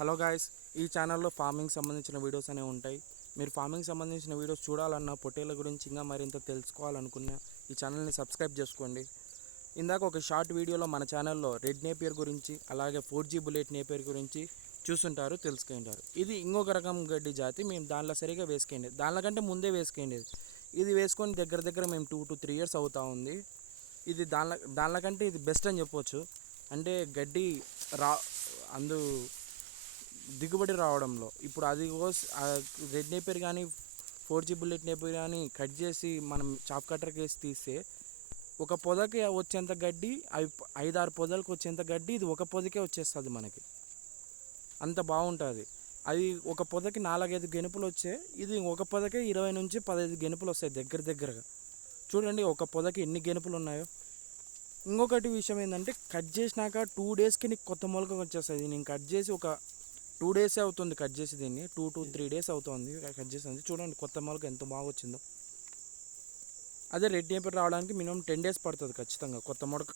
Hello guys, ఈ ఛానల్లో farming సంబంధించిన వీడియోస్ అనేవి ఉంటాయి. మీరు ఫార్మింగ్ సంబంధించిన వీడియోస్ చూడాలన్నా, పొట్టేళ్ల గురించి ఇంకా మరింత తెలుసుకోవాలనుకున్న ఈ ఛానల్ని సబ్స్క్రైబ్ చేసుకోండి. ఇందాక ఒక షార్ట్ వీడియోలో మన ఛానల్లో రెడ్ నేపియర్ గురించి, అలాగే 4G బుల్లెట్ నేపియర్ గురించి చూసుంటారు, తెలుసుకుంటారు. ఇది ఇంకొక రకం గడ్డి జాతి. మేము దానిలో సరిగా వేసుకుండే, దానికంటే ముందే వేసుకుండేది. ఇది వేసుకొని దగ్గర దగ్గర మేము 2 to 3 years అవుతా ఉంది. ఇది దానికంటే ఇది బెస్ట్ అని చెప్పొచ్చు. అంటే గడ్డి రా అందు దిగుబడి రావడంలో ఇప్పుడు అది రెడ్ నేపియర్ కానీ 4G బుల్లెట్ నేపియర్ కానీ కట్ చేసి మనం చాప్ కట్టర్కి వేసి తీస్తే ఒక పొదకి వచ్చేంత గడ్డి 5-6 పొదలకు వచ్చేంత గడ్డి ఇది ఒక పొదకే వచ్చేస్తుంది మనకి. అంత బాగుంటుంది. అది ఒక పొదకి 4-5 గెనుపులు వచ్చే, ఇది ఒక పొదకే 20 నుంచి 15 గెనుపులు వస్తాయి దగ్గర దగ్గరగా. చూడండి ఒక పొదకి ఎన్ని గెనుపులు ఉన్నాయో. ఇంకొకటి విషయం ఏంటంటే, కట్ చేసినాక 2 daysకి నీకు కొత్త మొలక వచ్చేస్తుంది. నేను కట్ చేసి ఒక 2 days అవుతుంది కట్ చేసి, దీన్ని 2 to 3 days అవుతుంది కట్ చేసింది. చూడండి కొత్త మొలక ఎంత బాగా వచ్చిందో. అదే రెడ్ నేపియర్ రావడానికి మినిమం 10 days పడుతుంది ఖచ్చితంగా కొత్త మొలక.